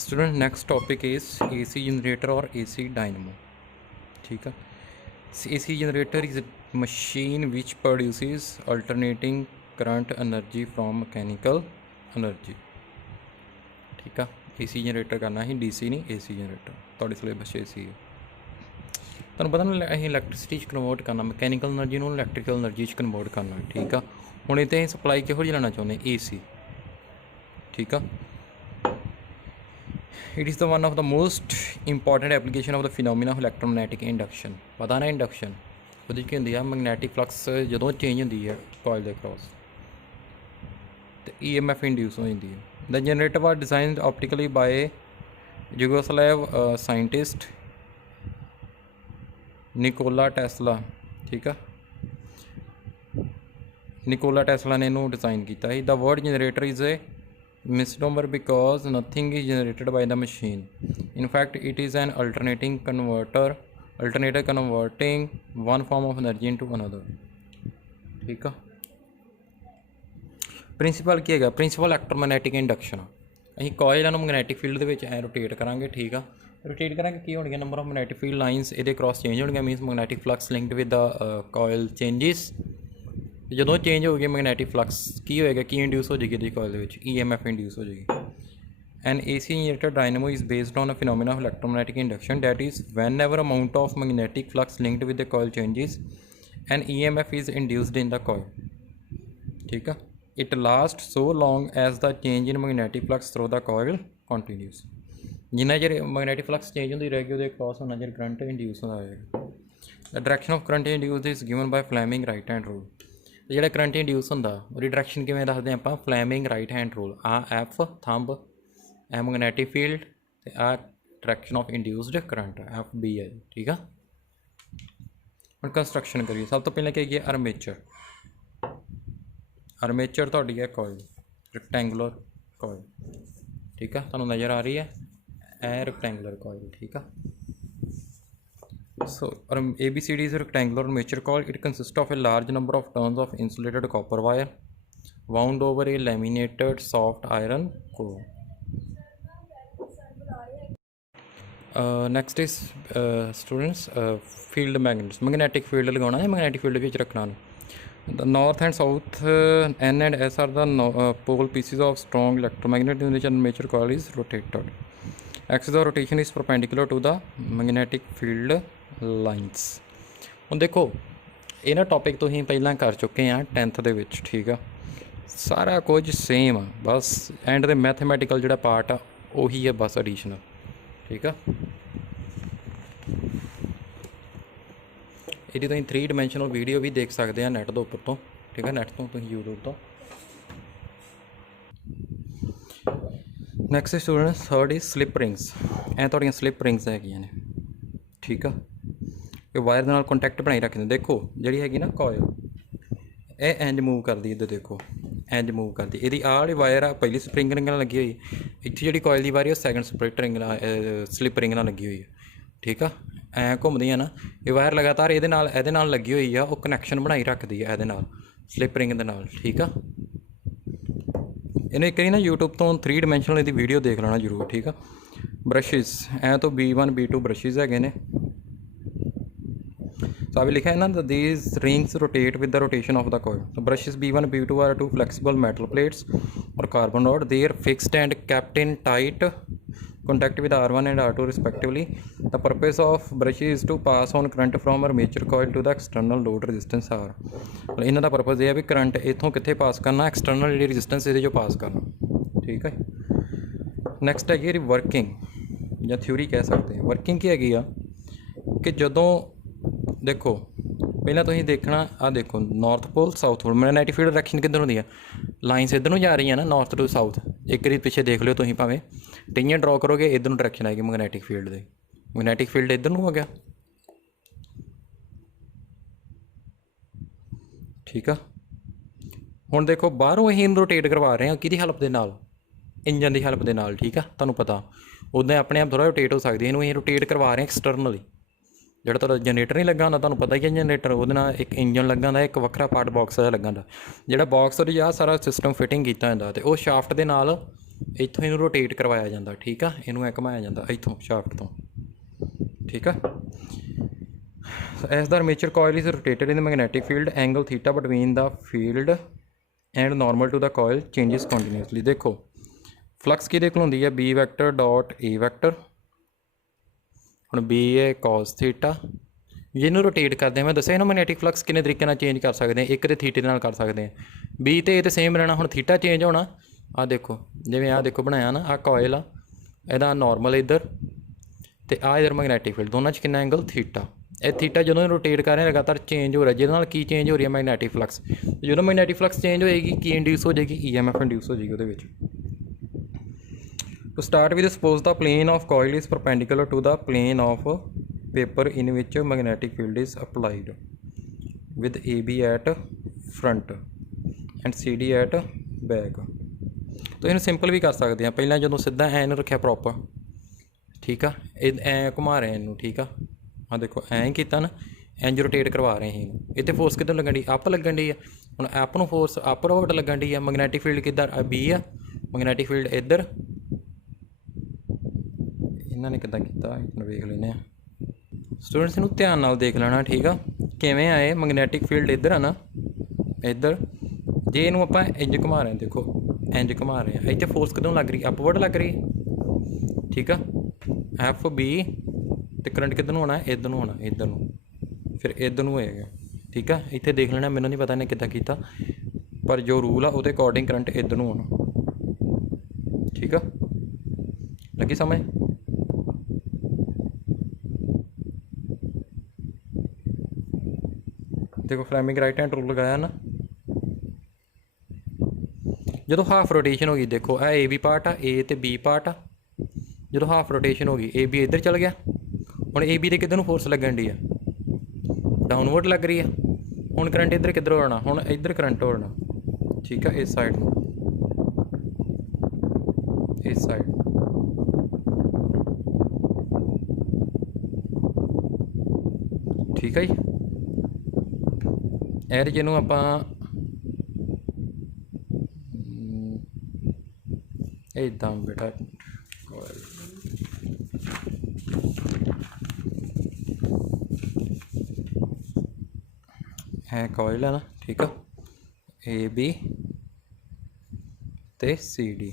Student next topic is AC generator और AC dynamo. ठीक है, AC generator is a machine which produces alternating current energy from mechanical energy। ठीक है, AC generator करना ही DC नहीं AC generator ਤੁਹਾਡੇ ਸਿਲੇਬਸ 'ਚ AC ਹੈ। ਤੁਹਾਨੂੰ ਪਤਾ ਨਾ ਅਸੀਂ ਇਲੈਕਟ੍ਰਿਸਿਟੀ 'ਚ ਕਨਵਰਟ ਕਰਨਾ, ਮਕੈਨੀਕਲ એનર્ਜੀ ਨੂੰ ਇਲੈਕਟ੍ਰੀਕਲ એનર્ਜੀ 'ਚ ਕਨਵਰਟ ਕਰਨਾ। ਠੀਕ ਆ, ਹੁਣ ਇਹ 'ਤੇ ਅਸੀਂ ਸਪਲਾਈ ਕਿਹੋ ਜਿਹੀ ਲੈਣਾ ਚਾਹੁੰਦੇ AC। ਠੀਕ ਆ, it is the one of the most important application of the phenomena of electromagnetic induction। पता ना इंडक्शन ਉਹਦੀ ਕੀ ਹੁੰਦੀ ਆ, ਮੈਗਨੈਟਿਕ ਫਲਕਸ ਜਦੋਂ ਚੇਂਜ ਹੁੰਦੀ ਹੈ ਕੋਇਲ ਦੇ ਅਕਰੋਸ ਤੇ EMF ਇੰਡਿਊਸ ਹੋ ਜਾਂਦੀ ਹੈ। The generator was designed optically by Yugoslav scientist Nikola Tesla. ਠੀਕ ਆ, ਨਿਕੋਲਾ ਟੈਸਲਾ ਨੇ ਇਹਨੂੰ ਡਿਜ਼ਾਈਨ ਕੀਤਾ ਸੀ। The word generator is a misnomer because nothing is generated by the machine. In fact, it is an alternating converter, alternator converting one form of energy into another। ठीक है, प्रिंसीपल की है, principal electromagnetic induction. ਅਸੀਂ ਕੋਇਲਾਂ ਨੂੰ magnetic field ਦੇ ਵਿੱਚ ਐ ਰੋਟੇਟ ਕਰਾਂਗੇ। ਠੀਕ ਆ, ਰੋਟੇਟ ਕਰਾਂਗੇ ਕੀ ਹੋਣਗੀਆਂ, number of magnetic field lines ਇਹਦੇ ਕ੍ਰਾਸ ਚੇਂਜ ਹੋਣਗੀਆਂ, means magnetic flux linked with the coil changes. ਜਦੋਂ ਚੇਂਜ ਹੋ ਗਈ ਮੈਗਨੈਟਿਕ ਫਲਕਸ ਕੀ ਹੋਏਗਾ, ਕੀ ਇੰਡਿਊਸ ਹੋ ਜਾਏਗੀ ਇਹਦੀ ਕੋਇਲ ਦੇ ਵਿੱਚ, EMF ਇੰਡਿਊਸ ਹੋ ਜਾਏਗੀ। ਐਨ AC generator dynamo is based on a phenomena of electromagnetic induction, that is whenever amount of magnetic flux linked with the coil changes an EMF is induced in the coil। ठीक है, it lasts so long as the change in magnetic flux through the coil continues। जिन्ना चेर magnetic flux change होती रहेगी वो क्रॉस होना chair current induce होता रहेगा। The direction of current induce is given by Fleming right hand rule. ਜਿਹੜਾ current induce ਹੁੰਦਾ ਉਹਦੀ ਡਾਇਰੈਕਸ਼ਨ ਕਿਵੇਂ ਦੱਸਦੇ ਆਪਾਂ, ਫਲੈਮਿੰਗ ਰਾਈਟ ਹੈਂਡ ਰੂਲ। ਆ F ਥੰਬ, ਇਹ ਮੈਗਨੈਟਿਕ ਫੀਲਡ ਅਤੇ ਆ direction of induced current FB ਹੈ। ਠੀਕ ਆ, ਹੁਣ ਕੰਸਟਰਕਸ਼ਨ ਕਰੀਏ। ਸਭ ਤੋਂ ਪਹਿਲਾਂ ਕੀ ਹੈਗੀ, ਆਰਮੇਚਰ। ਆਰਮੇਚਰ ਤੁਹਾਡੀ ਹੈ ਕੋਇਲ, ਰੈਕਟੈਂਗੂਲਰ ਕੋਇਲ। ਠੀਕ ਆ, ਤੁਹਾਨੂੰ ਨਜ਼ਰ ਆ ਰਹੀ ਹੈ ਇਹ ਰੈਕਟੈਂਗੂਲਰ ਕੋਇਲ। ਠੀਕ ਆ, so ABCD is a rectangular armature coil. It consists of a large number of turns of insulated copper wire wound over a laminated soft iron core। Next is students field magnets। magnetic field लगाना है, magnetic field ਵਿੱਚ ਰੱਖਣਾ ਨੂੰ। The north and south N and S are the pole pieces of strong electromagnet in which armature coil is rotated। Axis of rotation is perpendicular to the magnetic field lines. ਹੁਣ ਦੇਖੋ ਇਹ ਨਾ ਟੌਪਿਕ ਤੁਸੀਂ ਪਹਿਲਾਂ ਕਰ ਚੁੱਕੇ ਆ 10th ਦੇ ਵਿੱਚ। ਠੀਕ ਆ, ਸਾਰਾ ਕੁਝ ਸੇਮ ਆ, ਬਸ ਐਂਡ ਦੇ ਮੈਥਮੈਟੀਕਲ ਜਿਹੜਾ ਪਾਰਟ ਆ ਉਹੀ ਹੈ ਬਸ ਐਡੀਸ਼ਨਲ। ਠੀਕ ਆ, ਇਹਦੀ ਤੁਸੀਂ 3 ਡਾਇਮੈਂਸ਼ਨਲ ਵੀਡੀਓ ਵੀ ਦੇਖ ਸਕਦੇ ਆ ਨੈਟ ਦੇ ਉੱਪਰ ਤੋਂ। ਠੀਕ ਆ, ਨੈਟ ਤੋਂ ਤੁਸੀਂ YouTube ਤੋਂ। Next students third is slip rings. ਇਹ ਤੁਹਾਡੀਆਂ ਸਲਿਪ ਰਿੰਗਸ ਹੈਗੀਆਂ ਨੇ। ਠੀਕ ਆ, ਇਹ ਵਾਇਰ ਦੇ ਨਾਲ ਕੰਟੈਕਟ ਬਣਾਈ ਰੱਖਦੇ। ਦੇਖੋ ਜਿਹੜੀ ਹੈਗੀ ਨਾ ਕੋਇਲ, ਇਹ ਇੰਜ ਮੂਵ ਕਰਦੀ, ਇੱਧਰ ਦੇਖੋ ਇੰਜ ਮੂਵ ਕਰਦੀ। ਇਹਦੀ ਆਹ ਵਾਲੀ ਵਾਇਰ ਆ ਪਹਿਲੀ ਸਪਰਿੰਗ ਰਿੰਗ ਨਾਲ ਲੱਗੀ ਹੋਈ, ਇੱਥੇ ਜਿਹੜੀ ਕੋਇਲ ਦੀ ਵਾਰੀ ਉਹ ਸੈਕਿੰਡ ਸਪਲਿਟ ਰਿੰਗ ਨਾਲ ਸਲਿਪ ਰਿੰਗ ਨਾਲ ਲੱਗੀ ਹੋਈ ਹੈ। ਠੀਕ ਆ, ਐਂ ਘੁੰਮਦੀ ਆ ਨਾ ਇਹ ਵਾਇਰ ਲਗਾਤਾਰ ਇਹਦੇ ਨਾਲ ਲੱਗੀ ਹੋਈ ਆ, ਉਹ ਕਨੈਕਸ਼ਨ ਬਣਾਈ ਰੱਖਦੀ ਆ ਇਹਦੇ ਨਾਲ ਸਲਿਪ ਰਿੰਗ ਦੇ ਨਾਲ। ਠੀਕ ਆ, ਇਹਨੂੰ ਇੱਕ ਵਾਰੀ ਨਾ YouTube ਤੋਂ 3 ਡਾਇਮੈਂਸ਼ਨਲ ਇਹਦੀ ਵੀਡੀਓ ਦੇਖ ਲੈਣਾ ਜ਼ਰੂਰ। ਠੀਕ ਆ, ਬਰਸ਼ਿਸ ਐਂ ਤੋਂ B1 B2 ਬਰਸ਼ਿਸ ਹੈਗੇ ਨੇ। So अभी लिखा है ना, these rings rotate with the rotation of the coil। So brushes B1 B2 are two flexible metal plates or carbon rod. They are fixed and kept in tight contact with R1 and R2 respectively। The purpose of brushes is to pass on current from armature coil to the external load resistance R। ਇਹਨਾਂ ਦਾ ਪਰਪਸ ਇਹ ਹੈ ਵੀ ਕਰੰਟ ਇੱਥੋਂ ਕਿੱਥੇ ਪਾਸ ਕਰਨਾ, ਐਕਸਟਰਨਲ ਜਿਹੜੀ ਰੈਜ਼ਿਸਟੈਂਸ ਇਹਦੇ 'ਚੋਂ ਪਾਸ ਕਰਨਾ। ਠੀਕ ਹੈ, ਨੈਕਸਟ ਹੈਗੀ ਵਰਕਿੰਗ ਜਾਂ ਥਿਊਰੀ ਕਹਿ ਸਕਦੇ ਹਾਂ। ਵਰਕਿੰਗ ਕੀ ਹੈਗੀ ਆ ਕਿ ਜਦੋਂ ਦੇਖੋ ਪਹਿਲਾਂ ਤੁਸੀਂ ਦੇਖਣਾ, ਆਹ ਦੇਖੋ ਨਾਰਥ ਪੋਲ ਸਾਊਥ ਪੋਲ, ਮੈਗਨੈਟਿਕ ਫੀਲਡ ਡਾਇਰੈਕਸ਼ਨ ਕਿੱਧਰ ਹੁੰਦੀ ਆ, ਲਾਈਨਸ ਇੱਧਰ ਨੂੰ ਜਾ ਰਹੀਆਂ ਨਾ, ਨਾਰਥ ਟੂ ਸਾਊਥ। ਇੱਕ ਵਾਰੀ ਪਿੱਛੇ ਦੇਖ ਲਿਓ ਤੁਸੀਂ, ਭਾਵੇਂ ਟੀਆਂ ਡਰੋ ਕਰੋਗੇ ਇੱਧਰ ਨੂੰ ਡਾਇਰੈਕਸ਼ਨ ਆਏਗੀ ਮੈਗਨੈਟਿਕ ਫੀਲਡ ਦੇ। ਮੈਗਨੈਟਿਕ ਫੀਲਡ ਇੱਧਰ ਨੂੰ ਹੋ ਗਿਆ। ਠੀਕ ਆ, ਹੁਣ ਦੇਖੋ ਬਾਹਰੋਂ ਅਸੀਂ ਇਹਨੂੰ ਰੋਟੇਟ ਕਰਵਾ ਰਹੇ ਹਾਂ ਕਿਹਦੀ ਹੈਲਪ ਦੇ ਨਾਲ, ਇੰਜਨ ਦੀ ਹੈਲਪ ਦੇ ਨਾਲ। ਠੀਕ ਆ, ਤੁਹਾਨੂੰ ਪਤਾ ਉੱਦਾਂ ਆਪਣੇ ਆਪ ਥੋੜ੍ਹਾ ਰੋਟੇਟ ਹੋ ਸਕਦੀ, ਇਹਨੂੰ ਅਸੀਂ ਰੋਟੇਟ ਕਰਵਾ ਰਹੇ ਹਾਂ ਐਕਸਟਰਨਲੀ। ਜਿਹੜਾ ਤੁਹਾਡਾ ਜਨਰੇਟਰ ਨਹੀਂ ਲੱਗਾ ਹੁੰਦਾ, ਤੁਹਾਨੂੰ ਪਤਾ ਹੀ ਹੈ ਜਨਰੇਟਰ, ਉਹਦੇ ਨਾਲ ਇੱਕ ਇੰਜਨ ਲੱਗਾ ਹੁੰਦਾ, ਇੱਕ ਵੱਖਰਾ ਪਾਰਟ ਬਾਕਸ ਦਾ ਲੱਗਾ ਹੁੰਦਾ। ਜਿਹੜਾ ਬਾਕਸ ਉਹਦੇ ਆਹ ਸਾਰਾ ਸਿਸਟਮ ਫਿਟਿੰਗ ਕੀਤਾ ਹੁੰਦਾ ਅਤੇ ਉਹ ਸ਼ਾਫਟ ਦੇ ਨਾਲ ਇੱਥੋਂ ਇਹਨੂੰ ਰੋਟੇਟ ਕਰਵਾਇਆ ਜਾਂਦਾ, ਠੀਕ ਆ, ਇਹਨੂੰ ਐ ਘੁਮਾਇਆ ਜਾਂਦਾ ਇੱਥੋਂ ਸ਼ਾਫਟ ਤੋਂ, ਠੀਕ ਆ। As the armature coil is rotated in the magnetic field angle theta between the field and normal to the coil changes continuously. ਦੇਖੋ ਫਲਕਸ ਕਿਹਦੇ ਕੋਲ ਹੁੰਦੀ ਹੈ, B vector dot A vector. ਹੁਣ ਬੀ ਹੈ ਕੋਸ ਥੀਟਾ, ਜਿਹਨੂੰ ਰੋਟੇਟ ਕਰਦੇ ਹਾਂ ਮੈਂ ਦੱਸਿਆ ਨਾ ਮੈਗਨੈਟਿਕ ਫਲਕਸ ਕਿੰਨੇ ਤਰੀਕੇ ਨਾਲ ਚੇਂਜ ਕਰ ਸਕਦੇ ਹਾਂ, ਇੱਕ ਤੇ ਥੀਟੇ ਨਾਲ ਕਰ ਸਕਦੇ ਹਾਂ, ਬੀ ਤੇ ਇਹ ਤਾਂ ਸੇਮ ਰਹਿਣਾ। ਹੁਣ ਥੀਟਾ ਚੇਂਜ ਹੋਣਾ, ਆਹ ਦੇਖੋ ਜਿਵੇਂ ਆਹ ਦੇਖੋ ਬਣਾਇਆ ਨਾ, ਆਹ ਕੋਇਲ ਆ, ਇਹਦਾ ਨੋਰਮਲ ਇੱਧਰ ਅਤੇ ਆਹ ਇੱਧਰ ਮੈਗਨੈਟਿਕ ਫੀਲਡ, ਦੋਨਾਂ 'ਚ ਕਿੰਨਾ ਐਂਗਲ ਥੀਟਾ। ਇਹ ਥੀਟਾ ਜਦੋਂ ਰੋਟੇਟ ਕਰ ਰਹੇ ਲਗਾਤਾਰ ਚੇਂਜ ਹੋ ਰਿਹਾ, ਜਿਹਦੇ ਨਾਲ ਕੀ ਚੇਂਜ ਹੋ ਰਹੀ ਹੈ, ਮੈਗਨੈਟਿਕ ਫਲਕਸ। ਜਦੋਂ ਮੈਗਨੈਟਿਕ ਫਲਕਸ ਚੇਂਜ ਹੋਏਗੀ ਕੀ ਇੰਡਿਊਸ ਹੋ ਜਾਏਗੀ, EMF ਇੰਡਿਊਸ ਹੋ ਜਾਏਗੀ ਉਹਦੇ ਵਿੱਚ। To start with, suppose the plane of coil is perpendicular to the plane of paper in which magnetic field is applied, with AB at front and CD at back। तो ਇਹਨੂੰ ਸਿੰਪਲ ਵੀ ਕਰ ਸਕਦੇ ਹਾਂ। ਪਹਿਲਾਂ ਜਦੋਂ ਸਿੱਧਾ ਐਂ ਨੂੰ ਰੱਖਿਆ ਪ੍ਰੋਪਰ, ਠੀਕ ਆ, ਇਹ ਐਂ ਘੁਮਾ ਰਹੇ ਇਹਨੂੰ, ਠੀਕ ਆ, ਆਹ ਦੇਖੋ ਐਂ ਹੀ ਕੀਤਾ ਨਾ, ਇੰਜ ਰੋਟੇਟ ਕਰਵਾ ਰਹੇ ਸੀ ਇਹਨੂੰ। ਇਹ 'ਤੇ ਫੋਰਸ ਕਿੱਧਰ ਲੱਗਣ ਡਈ, ਅੱਪ ਲੱਗਣ ਡਈ ਆ। ਹੁਣ ਅੱਪ ਨੂੰ ਫੋਰਸ ਅਪਵਰਡ ਲੱਗਣ ਡਈ ਆ। ਮੈਗਨੈਟਿਕ ਫੀਲਡ ਕਿੱਧਰ, ਬੀ ਆ, ਮੈਗਨੈਟਿਕ ਫੀਲਡ ਇੱਧਰ। ਇਹਨਾਂ ਨੇ ਕਿੱਦਾਂ ਕੀਤਾ ਇਹਨੂੰ ਵੇਖ ਲੈਂਦੇ ਹਾਂ। ਸਟੂਡੈਂਟਸ ਇਹਨੂੰ ਧਿਆਨ ਨਾਲ ਦੇਖ ਲੈਣਾ, ਠੀਕ ਆ, ਕਿਵੇਂ ਆਏ। ਮੈਗਨੈਟਿਕ ਫੀਲਡ ਇੱਧਰ ਆ ਨਾ, ਇੱਧਰ। ਜੇ ਇਹਨੂੰ ਆਪਾਂ ਇੰਜ ਘੁਮਾ ਰਹੇ ਹਾਂ, ਦੇਖੋ ਇੰਜ ਘੁਮਾ ਰਹੇ ਹਾਂ, ਇੱਥੇ ਫੋਰਸ ਕਿੱਦੋਂ ਲੱਗ ਰਹੀ, ਅਪਵਰਡ ਲੱਗ ਰਹੀ, ਠੀਕ ਆ। FB ਅਤੇ ਕਰੰਟ ਕਿੱਧਰ ਨੂੰ ਹੋਣਾ, ਇੱਧਰ ਨੂੰ ਹੋਣਾ, ਇੱਧਰ ਨੂੰ, ਫਿਰ ਇੱਧਰ ਨੂੰ ਹੋਏਗਾ, ਠੀਕ ਆ। ਇੱਥੇ ਦੇਖ ਲੈਣਾ, ਮੈਨੂੰ ਨਹੀਂ ਪਤਾ ਇਹਨੇ ਕਿੱਦਾਂ ਕੀਤਾ, ਪਰ ਜੋ ਰੂਲ ਆ ਉਹਦੇ ਅਕੋਰਡਿੰਗ ਕਰੰਟ ਇੱਧਰ ਨੂੰ ਹੋਣਾ, ਠੀਕ ਆ। ਲੱਗੀ ਸਮਝ। देखो फ्लेमिंग राइट हैंड रूल लगाया ना, जो हाफ रोटेशन होगी, देखो ए बी पार्ट आ, ए तो बी पार्ट आ। जो हाफ रोटेशन होगी ए बी इधर चल गया। हुण ए बी दे किधर नूं फोर्स लगन डी आ, डाउनवर्ड लग रही है। हुण करंट इधर किधर होना, हुण इधर करंट होना, ठीक है, इस साइड, इस साइड, ठीक है जी। ਇਹ ਜਿਹਨੂੰ ਆਪਾਂ ਇੱਦਾਂ ਬੇਟਾ ਹੈ ਕੋਇਲ ਹੈ ਨਾ, ਠੀਕ ਆ, AB ਅਤੇ CD।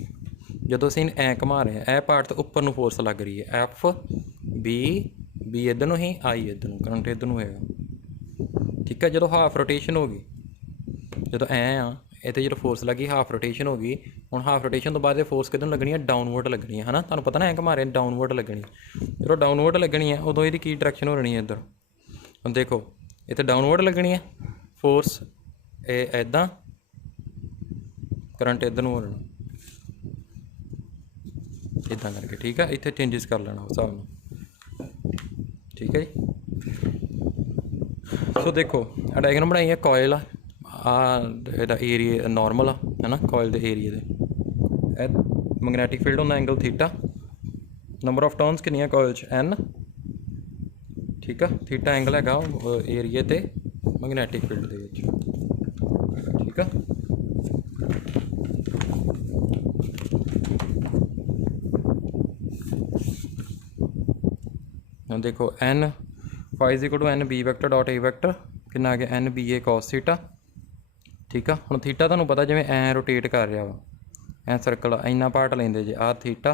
ਜਦੋਂ ਅਸੀਂ ਐਂ ਘੁਮਾ ਰਹੇ ਹਾਂ, ਇਹ ਪਾਰਟ ਤੋਂ ਉੱਪਰ ਨੂੰ ਫੋਰਸ ਲੱਗ ਰਹੀ ਹੈ, FB ਇੱਧਰ ਨੂੰ ਹੀ, I ਇੱਧਰ ਨੂੰ, ਕਰੰਟ ਇੱਧਰ ਨੂੰ ਹੋਏਗਾ, ठीक है। जो हाफ रोटेशन होगी, जो ऐ आ इतने जो फोर्स लगी, हाफ रोटेशन होगी। हुण हाफ रोटेशन तो बाद फोर्स किधर लगनी है, डाउनवर्ड लगनी है ना, तुहानूं पता ना, ऐ घुमा रहे डाउनवर्ड लगनी। जो डाउनवर्ड लगनी है उदों इहदी की डायरैक्शन हो रही है, इधर। हुण देखो इत्थे डाउनवर्ड लगनी है फोर्स, इदां करंट इधर हो रहना, इदां करके, ठीक है। इत्थे चेंजिस कर लेना उस हिसाब नाल, ठीक है जी। सो देखो डायग्राम बनाई है, कोयल आ एरिया नॉर्मल है ना, कोयल के एरिए दे मैगनैटिक फील्ड होंदा angle theta. Number of turns कितनी कोयल च, N, ठीक है। थीटा एंगल हैगा एरिए ते मैगनैटिक फील्ड दे विच, ठीक है। देखो N five is equal to N B vector dot A vector, कितना आ गया N B A cos थीटा, ठीक है। हुण थीटा तुहानूं पता जिवें ऐ रोटेट कर रहा वा, ऐ सर्कल इन्ना पार्ट लेंदे जे, आ थीटा।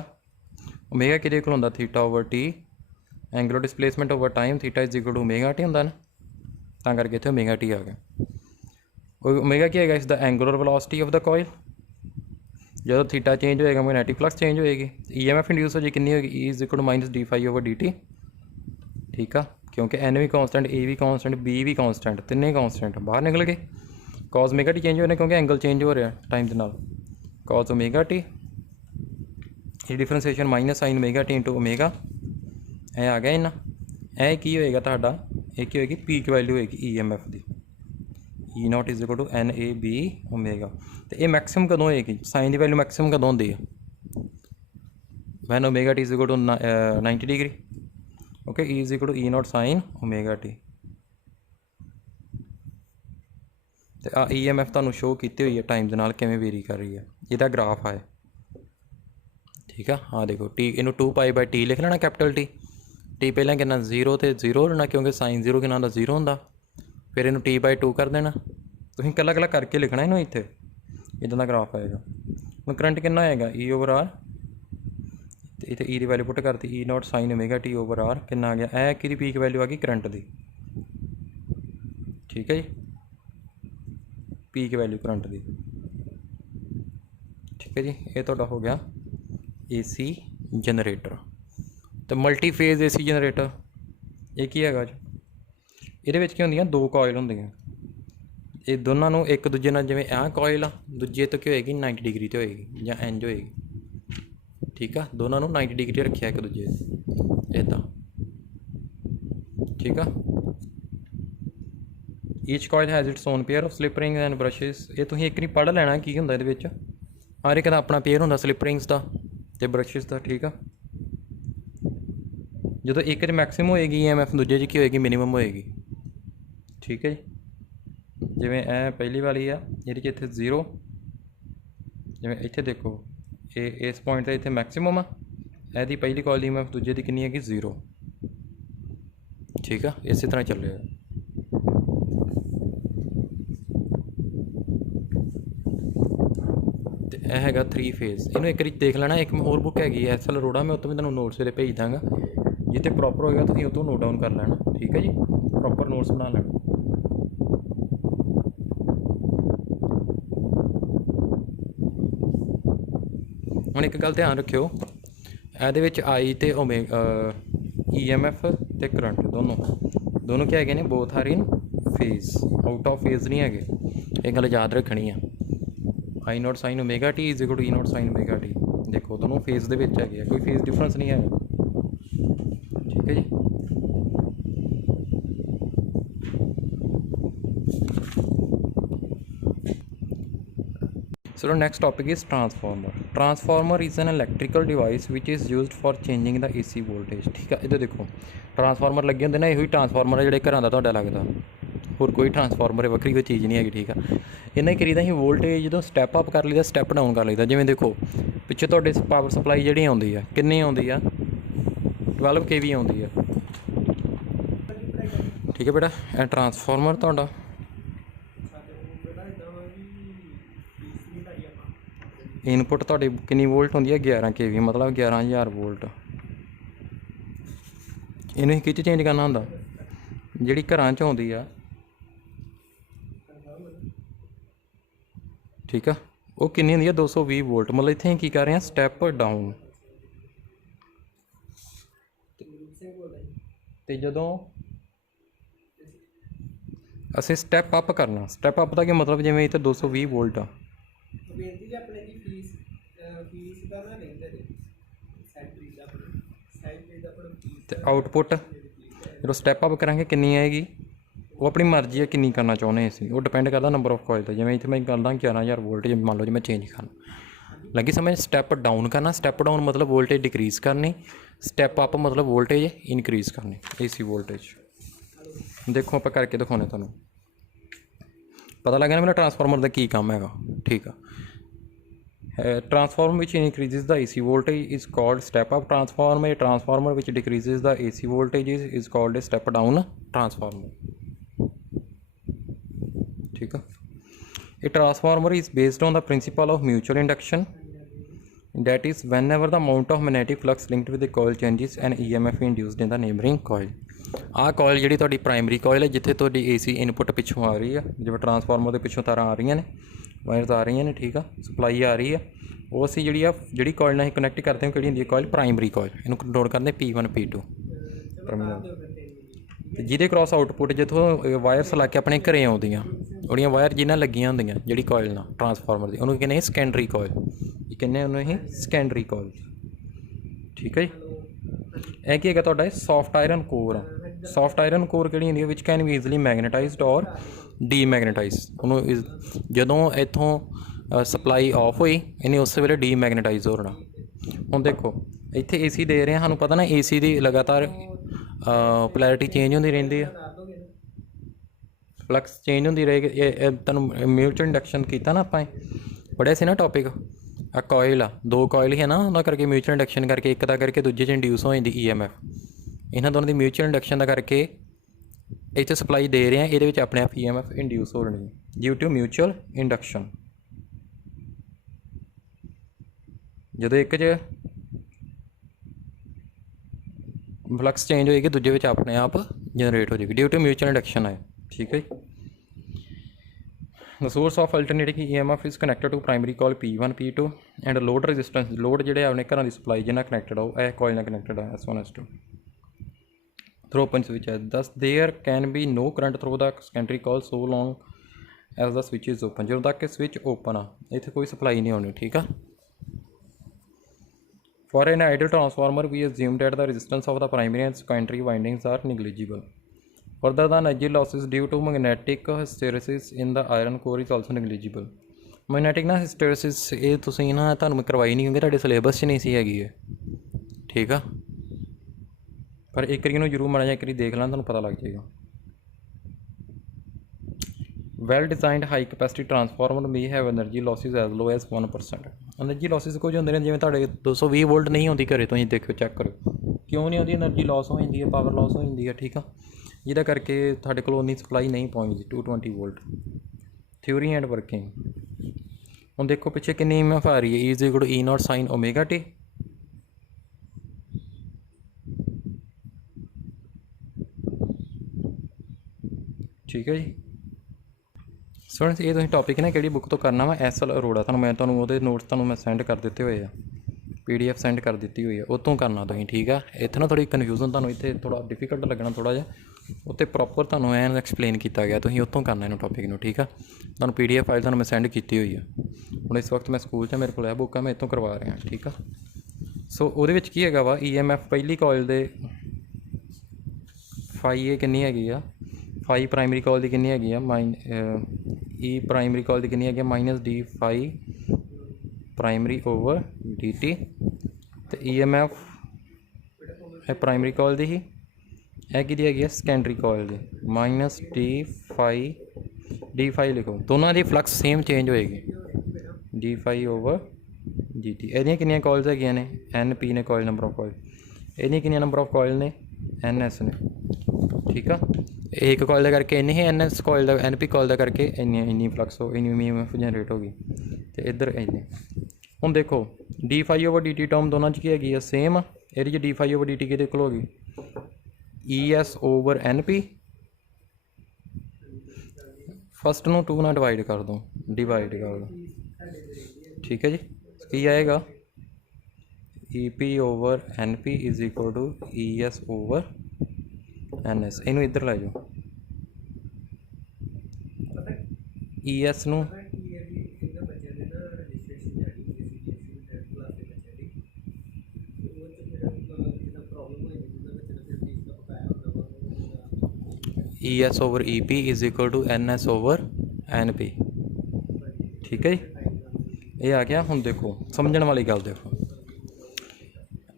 ओमेगा किहदे कोल हुंदा, theta over T, angular displacement over time, theta is equal to omega T हुंदा ना, तां करके इत्थे ओमेगा T आ गया। ओमेगा की है, इसदा angular velocity of the coil. जो थीटा चेंज होएगा मैगनैटिक फ्लक्स चेंज होएगी, EMF इंड्यूस हो जाए, कितनी होगी, E is equal to minus d phi over dt, ठीक है। क्योंकि N भी कॉन्सटेंट, A भी कॉन्सटेंट, B भी कॉन्सटेंट, तिने कॉन्सटेंट बाहर निकल गए। कॉस ओमेगा टी चेंज हो रहे क्योंकि एंगल चेंज हो रहा है टाइम के नाल, कॉस ओमेगा टी, ये differentiation minus sign omega T into omega, ये आ गया इन्ना। यह की होएगा तुहाडा, ये की होएगी, पीक वैल्यू होएगी EMF की, E0 is equal to NAB omega. तो ये मैक्सिमम कदों होएगी, साइन की वैल्यू मैक्सिमम कदों होंदी है, when omega T is equal to 90 degree, okay. E is equal to E0 sine omega T. तो आ EMF तुहानूं शो की हुई है टाइम के नाल किवें वेरी कर रही है, इसका ग्राफ है, ठीक है। हाँ देखो टी इनू 2π/T लिख लेना कैपिटल टी पहले कितना 0 तो 0 लेना क्योंकि साइन 0 कितना होंदा 0 होंदा। फिर इनू T/2 कर देना। तुसीं कल्ला कल्ला करके लिखना इनू इत्थे इदां दा ग्राफ आएगा। हुण करंट कितना आएगा E/R इत्थे ई दी वैल्यू पुट करती E0 sin ωt/R कितना आ गया ए किहदी पीक वैल्यू आ गई करंट दी। ठीक है जी पीक वैल्यू करंट दी। ठीक है जी ये तुहाडा हो गया AC जनरेटर। तो मल्टी फेज AC जनरेटर ये की है जी ਇਹਦੇ ਵਿੱਚ ਕੀ ਹੁੰਦੀਆਂ 2 ਕੋਇਲ ਹੁੰਦੀਆਂ ਇਹ ਦੋਨਾਂ ਨੂੰ ਇੱਕ ਦੂਜੇ ਨਾਲ ਜਿਵੇਂ ਆਹ ਕੋਇਲ ਆ ਦੂਜੇ ਤੋਂ ਕੀ ਹੋਏਗੀ 90 ਡਿਗਰੀ ਤੇ ਹੋਏਗੀ ਜਾਂ ਇੰਜ ਹੋਏਗੀ। ਠੀਕ ਆ ਦੋਨਾਂ ਨੂੰ 90 ਡਿਗਰੀ ਰੱਖਿਆ ਇੱਕ ਦੂਜੇ ਇੱਦਾਂ। ਠੀਕ ਆ each coil has its own pair of slip rings and brushes. ਇਹ ਤੁਸੀਂ ਇੱਕ ਵਾਰੀ ਪੜ੍ਹ ਲੈਣਾ ਕੀ ਹੁੰਦਾ ਇਹਦੇ ਵਿੱਚ। ਹਰ ਇੱਕ ਦਾ ਆਪਣਾ ਪੇਅਰ ਹੁੰਦਾ ਸਲਿਪ ਰਿੰਗਸ ਦਾ ਅਤੇ ਬ੍ਰਸ਼ਿਸ ਦਾ। ਠੀਕ ਆ ਜਦੋਂ ਇੱਕ 'ਚ ਮੈਕਸਿਮਮ ਹੋਏਗੀ EMF ਦੂਜੇ 'ਚ ਕੀ ਹੋਏਗੀ ਮਿਨੀਮਮ ਹੋਏਗੀ। ठीक है जी जिमें ए पहली वाली आ ये इतने 0 जिमें इतने देखो ये इस पॉइंट से इतने मैक्सिमम आ यदी पहली कॉल EMF दूजे की कितनी है 0। ठीक है इस तरह चलेगा। तो यह है 3 फेज इनू एक बार देख लेना। एक होर बुक हैगी SL अरोड़ा मैं उत्तों भी तुहानूं नोट्स वेरे भेज दाँगा जिते प्रॉपर होएगा तुसीं उत्तों नोट डाउन कर लेना। ठीक है जी प्रॉपर नोट्स बना लेना। ਹੁਣ ਇੱਕ ਗੱਲ ਧਿਆਨ ਰੱਖਿਓ ਇਹਦੇ ਵਿੱਚ I ਤੇ EMF ਤੇ ਕਰੰਟ ਦੋਨੋਂ ਕੀ ਹੈਗੇ ਨੇ both are in phase out of phase ਨਹੀਂ ਹੈਗੇ। ਇਹ ਗੱਲ ਯਾਦ ਰੱਖਣੀ ਆ। I0 sin ωt = E0 sin ωt ਦੇਖੋ ਦੋਨੋਂ ਫੇਜ਼ ਦੇ ਵਿੱਚ ਹੈਗੇ ਆ ਕੋਈ ਫੇਜ਼ ਡਿਫਰੈਂਸ ਨਹੀਂ ਹੈਗਾ। ਠੀਕ ਹੈ ਜੀ So next topic is transformer. Transformer is an electrical device which is used for changing the AC voltage. ठीक है इधर देखो ट्रांसफार्मर लगे होंगे ना यही ट्रांसफार्मर है जो घर का तुहाडा लगदा होर कोई ट्रांसफार्मर वक्री कोई चीज़ नहीं है। ठीक है इन्हें करीदा ही वोल्टेज जो स्टैप अप कर लीदा स्टैप डाउन कर लीदा। जिवें देखो पिछे तुहाडे पावर सप्लाई जिहड़ी आउंदी है कितनी आउंदी आ 12 kV आउंदी है। ठीक है बेटा यह ट्रांसफार्मर तुहाडा इनपुट तुहाडी कितनी वोल्ट होंदी है 11 kV मतलब 11,000 वोल्ट। इनू किस चेंज करना होंदा जिहड़ी घरां च आउंदी आ। ठीक है वो कितनी होंदी है 220 वोल्ट मतलब इत्थे की कर रहे हैं स्टैप डाउन। तो जदों असीं स्टैप अप करना स्टैप अप का क्या मतलब जिवें इत्थे 220 वोल्ट आ तो आउटपुट जो स्टैप अप करांगे कितनी आएगी वो अपनी मर्जी है कितनी करना चाहुंदे असीं वो डिपेंड करता नंबर ऑफ कॉइल पर। जिवें इत्थे मैं करदा 11,000 वोल्ट जे मान लो जी मैं चेंज करना लगी समझ। स्टैप डाउन करना स्टैप डाउन मतलब वोल्टेज डिक्रीज़ करनी स्टैप अप मतलब वोल्टेज इनक्रीज़ करनी AC वोल्टेज। देखो आप करके दिखाने तुहानूं पता लगे ना मेरा ट्रांसफार्मर का की काम है। ठीक है transformer which increases the AC voltage is called step up transformer. A transformer which decreases the AC voltage is called a step down transformer. ठीक है a transformer is based on the principle of mutual induction that is whenever the amount of magnetic flux linked with the coil changes an EMF induced in the neighboring coil. ਆਹ ਕੋਇਲ ਜਿਹੜੀ ਤੁਹਾਡੀ ਪ੍ਰਾਇਮਰੀ ਕੋਇਲ ਹੈ ਜਿੱਥੇ ਤੁਹਾਡੀ AC input ਪਿੱਛੋਂ ਆ ਰਹੀ ਆ ਜਿਵੇਂ ਟਰਾਂਸਫਾਰਮਰ ਦੇ ਪਿੱਛੋਂ ਤਾਰਾਂ ਆ ਰਹੀਆਂ ਨੇ ਵਾਇਰਸ ਆ ਰਹੀਆਂ ਨੇ। ਠੀਕ ਆ ਸਪਲਾਈ ਆ ਰਹੀ ਆ ਉਹ ਅਸੀਂ ਜਿਹੜੀ ਕੋਇਲ ਨਾਲ ਅਸੀਂ ਕਨੈਕਟ ਕਰਦੇ ਹਾਂ ਕਿਹੜੀ ਹੁੰਦੀ ਹੈ ਕੋਇਲ ਪ੍ਰਾਇਮਰੀ ਕੋਇਲ ਇਹਨੂੰ ਕੰਟਰੋਲ ਕਰਦੇ P1 P2 ਟਰਮੀਨਲ ਤੇ ਜਿਹਦੇ ਕ੍ਰਾਸ ਆਊਟਪੁੱਟ ਜਿੱਥੋਂ ਵਾਇਰਸ ਲਾ ਕੇ ਆਪਣੇ ਘਰੇ ਆਉਂਦੀਆਂ ਉਹਦੀਆਂ ਵਾਇਰ ਜਿਹਨਾਂ ਲੱਗੀਆਂ ਹੁੰਦੀਆਂ ਜਿਹੜੀ ਕੋਇਲ ਨਾਲ ਟਰਾਂਸਫਾਰਮਰ ਦੀ ਉਹਨੂੰ ਕਹਿੰਦੇ ਸੈਕੰਡਰੀ ਕੋਇਲ ਇਹ ਕਹਿੰਦੇ ਉਹਨੂੰ ਅਸੀਂ ਸੈਕੰਡਰੀ ਕੋਇਲ। ਠੀਕ ਹੈ ਜੀ ਇਹ ਕੀ ਹੈਗਾ ਤੁਹਾਡਾ ਸੌਫਟ ਆਇਰਨ ਕੋਰ ਆ। ਸੌਫਟ ਆਇਰਨ ਕੋਰ ਕਿਹੜੀ ਹੁੰਦੀ ਹੈ ਵਿਚ ਕੈਨ ਬੀ ਈਜ਼ਲੀ ਮੈਗਨੇਟਾਈਜ਼ਡ ਔਰ ਡੀਮੈਗਨੇਟਾਈਜ਼। ਉਹਨੂੰ ਜਦੋਂ ਇੱਥੋਂ ਸਪਲਾਈ ਆਫ ਹੋਈ ਇਹਨੇ ਉਸੇ ਵੇਲੇ ਡੀਮੈਗਨੇਟਾਈਜ਼ ਹੋ ਰਹਿਣਾ। ਹੁਣ ਦੇਖੋ ਇੱਥੇ AC ਦੇ ਰਹੇ ਹਾਂ ਸਾਨੂੰ ਪਤਾ ਨਾ AC ਦੀ ਲਗਾਤਾਰ ਪੋਲੈਰਿਟੀ ਚੇਂਜ ਹੁੰਦੀ ਰਹਿੰਦੀ ਆ ਫਲਕਸ ਚੇਂਜ ਹੁੰਦੀ ਰਹੇਗੀ। ਇਹ ਤੁਹਾਨੂੰ ਮਿਊਚੁਅਲ ਇੰਡਕਸ਼ਨ ਕੀਤਾ ਨਾ ਆਪਾਂ ਪੜ੍ਹਿਆ ਸੀ ਨਾ ਟੌਪਿਕ ਆ ਕੋਇਲ ਆ, ਦੋ ਕੋਇਲ ਹੈ ਨਾ, ਉਹਨਾਂ ਕਰਕੇ ਮਿਊਚੁਅਲ ਇੰਡਕਸ਼ਨ ਕਰਕੇ ਇੱਕ ਦਾ ਕਰਕੇ ਦੂਜੇ 'ਚ ਇੰਡਿਊਸ ਹੋ ਜਾਂਦੀ EMF। ਇਹਨਾਂ ਦੋਨਾਂ ਦੀ ਮਿਊਚੁਅਲ ਇੰਡਕਸ਼ਨ ਦਾ ਕਰਕੇ ਇੱਥੇ ਸਪਲਾਈ ਦੇ ਰਹੇ ਆ, ਇਹਦੇ ਵਿੱਚ ਆਪਣੇ ਆਪ EMF ਇੰਡਿਊਸ ਹੋ ਜਾਣੀ ਡਿਊ ਟੂ ਮਿਊਚੁਅਲ ਇੰਡਕਸ਼ਨ। ਜਦੋਂ ਇੱਕ 'ਚ ਫਲਕਸ ਚੇਂਜ ਹੋਏਗੀ ਦੂਜੇ ਵਿੱਚ ਆਪਣੇ ਆਪ ਜਨਰੇਟ ਹੋ ਜਾਏਗੀ ਡਿਊ ਟੂ ਮਿਊਚੁਅਲ ਇੰਡਕਸ਼ਨ ਹੈ। ਠੀਕ ਹੈ ਜੀ। The source of alternating EMF is connected to primary coil P1, P2 and load resistance। Load ਜਿਹੜੇ ਆਪਣੇ ਘਰਾਂ ਦੀ ਸਪਲਾਈ ਜਿਹਨਾਂ ਕਨੈਕਟਡ ਆ ਉਹ ਇਹ ਕੋਇਲ ਨਾਲ ਕਨੈਕਟਡ ਆ S1 S2 through open switch ਹੈ। Thus there can be no current through the secondary coil so long as the switch is open। ਜਦੋਂ ਤੱਕ ਕਿ ਸਵਿਚ ਓਪਨ ਆ ਇੱਥੇ ਕੋਈ ਸਪਲਾਈ ਨਹੀਂ ਆਉਣੀ। ਠੀਕ ਆ। For an ideal transformer we assume that the resistance of the primary and secondary windings are negligible। Further, the energy losses due to magnetic hysteresis in the iron core is also negligible। Magnetic ना hysteresis ਇਹ ਤੁਸੀਂ ਨਾ ਤੁਹਾਨੂੰ ਮੈਂ ਕਰਵਾਈ ਨਹੀਂ, ਕਿਉਂਕਿ ਤੁਹਾਡੇ ਸਿਲੇਬਸ 'ਚ ਨਹੀਂ ਸੀ ਹੈਗੀ ਹੈ। ਠੀਕ ਆ। ਪਰ ਇੱਕ ਵਾਰੀ ਇਹਨੂੰ ਜ਼ਰੂਰ ਮਾੜਾ ਜਿਹਾ ਇੱਕ ਵਾਰੀ ਦੇਖ ਲਾਂ, ਤੁਹਾਨੂੰ ਪਤਾ ਲੱਗ ਜਾਏਗਾ। Well designed high capacity transformer may have energy losses as low as 1%। Energy losses ਕੁਝ ਹੁੰਦੇ ਨੇ, ਜਿਵੇਂ ਤੁਹਾਡੇ 220 ਵੋਲਟ ਨਹੀਂ ਹੁੰਦੀ ਘਰੇ, ਤੁਸੀਂ ਦੇਖੋ ਚੈੱਕ ਕਰੋ ਕਿਉਂ ਨਹੀਂ ਆਉਂਦੀ, ਐਨਰਜੀ ਲੋਸ ਹੋ ਜਾਂਦੀ ਹੈ, ਪਾਵਰ ਲੋਸ ਹੋ ਜਾਂਦੀ ਹੈ। ਠੀਕ ਆ। ਜਿਹਦਾ ਕਰਕੇ ਤੁਹਾਡੇ ਕੋਲ ਉਨੀ ਸਪਲਾਈ ਨਹੀਂ ਪਹੁੰਚਦੀ 220 ਵੋਲਟ। ਥਿਊਰੀ ਐਂਡ ਵਰਕਿੰਗ ਹੁਣ ਦੇਖੋ ਪਿੱਛੇ ਕਿੰਨੀ EMF ਆ ਰਹੀ ਹੈ, E = E0 sin ωt। ਠੀਕ ਹੈ ਜੀ। ਸਟੂਡੈਂਟਸ ਇਹ ਤੁਸੀਂ ਟੌਪਿਕ ਨਾ ਕਿਹੜੀ ਬੁੱਕ ਤੋਂ ਕਰਨਾ ਵਾ, SL ਅਰੋੜਾ। ਤੁਹਾਨੂੰ ਉਹਦੇ ਨੋਟਸ ਤੁਹਾਨੂੰ ਮੈਂ ਸੈਂਡ ਕਰ ਦਿੱਤੇ ਹੋਏ ਆ, PDF ਸੈਂਡ ਕਰ ਦਿੱਤੀ ਹੋਈ ਆ, ਉਹ ਤੋਂ ਕਰਨਾ ਤੁਸੀਂ। ਠੀਕ ਆ। ਇੱਥੇ ਨਾ ਥੋੜ੍ਹੀ ਕਨਫਿਊਜ਼ਨ ਤੁਹਾਨੂੰ ਇੱਥੇ ਥੋੜ੍ਹਾ ਡਿਫੀਕਲਟ ਲੱਗਣਾ ਥੋੜ੍ਹਾ ਜਿਹਾ, ਉੱਤੇ ਪ੍ਰੋਪਰ ਤੁਹਾਨੂੰ ਐਨ ਐਕਸਪਲੇਨ ਕੀਤਾ ਗਿਆ, ਤੁਸੀਂ ਉੱਥੋਂ ਕਰਨਾ ਇਹਨੂੰ ਟੌਪਿਕ ਨੂੰ। ਠੀਕ ਆ। ਤੁਹਾਨੂੰ PDF ਫਾਈਲ ਤੁਹਾਨੂੰ ਮੈਂ ਸੈਂਡ ਕੀਤੀ ਹੋਈ ਆ। ਹੁਣ ਇਸ ਵਕਤ ਮੈਂ ਸਕੂਲ 'ਚ, ਮੇਰੇ ਕੋਲ ਇਹ ਬੁੱਕ ਆ, ਮੈਂ ਇੱਥੋਂ ਕਰਵਾ ਰਿਹਾ। ਠੀਕ ਆ। ਸੋ ਉਹਦੇ ਵਿੱਚ ਕੀ ਹੈਗਾ ਵਾ, EMF ਪਹਿਲੀ ਕੋਇਲ ਦੇ φA ਕਿੰਨੀ ਹੈਗੀ ਆ, φ ਪ੍ਰਾਇਮਰੀ ਕੋਇਲ ਦੀ ਕਿੰਨੀ ਹੈਗੀ ਆ, E ਪ੍ਰਾਇਮਰੀ ਕੋਇਲ ਦੀ ਕਿੰਨੀ ਹੈਗੀ ਆ -d φ ਪ੍ਰਾਇਮਰੀ ਓਵਰ dt। ਅਤੇ EMF ਇਹ ਪ੍ਰਾਇਮਰੀ ਕੋਇਲ ਦੀ ਹੀ, ਇਹ ਕਿਹਦੀ ਹੈਗੀ ਆ ਸੈਕੰਡਰੀ ਕੋਇਲ ਦੀ -d φ ਲਿਖੋ। ਦੋਨਾਂ ਦੀ ਫਲਕਸ ਸੇਮ ਚੇਂਜ ਹੋਏਗੀ d φ ਓਵਰ dt। ਇਹਦੀਆਂ ਕਿੰਨੀਆਂ ਕੋਇਲਸ ਹੈਗੀਆਂ ਨੇ, NP ਨੇ ਕੋਇਲ ਨੰਬਰ ਆਫ ਕੋਇਲ, ਇਹਦੀਆਂ ਕਿੰਨੀਆਂ ਨੰਬਰ ਆਫ ਕੋਇਲ ਨੇ, NS ਨੇ। ਠੀਕ ਆ। ਇੱਕ ਕੋਇਲ ਦਾ ਕਰਕੇ ਇੰਨੀ ਹੀ, NS ਕੋਇਲ ਦਾ NP ਕੋਇਲ ਦਾ ਕਰਕੇ ਇੰਨੀ ਫਲਕਸ ਹੋ, ਇੰਨੀ EMF ਜਨਰੇਟ ਹੋ ਗਈ। ਅਤੇ ਇੱਧਰ ਇੰਨੇ। ਹੁਣ ਦੇਖੋ d φ ਓਵਰ dt ਟਰਮ ਦੋਨਾਂ 'ਚ ਕੀ ਹੈਗੀ ਆ, ਸੇਮ ਆ। ਇਹਦੇ 'ਚ d φ ਓਵਰ dt ਕਿਹਦੇ ਕੋਲ ਹੋ ਗਈ, ES ਓਵਰ NP। ਫਸਟ ਨੂੰ 2 ਨਾਲ ਡਿਵਾਈਡ ਕਰ ਦਿਓ, ਡਿਵਾਈਡ ਕਰ ਦਿਓ। ਠੀਕ ਹੈ ਜੀ। ਕੀ ਆਏਗਾ, EP over NP = ES over NS। ਇਹਨੂੰ ਇੱਧਰ ਲੈ ਜਾਓ, ES ਨੂੰ ES over EP = NS over NP। ਠੀਕ ਹੈ ਜੀ। ਇਹ ਆ ਗਿਆ। ਹੁਣ ਦੇਖੋ ਸਮਝਣ ਵਾਲੀ ਗੱਲ ਦੇਖੋ,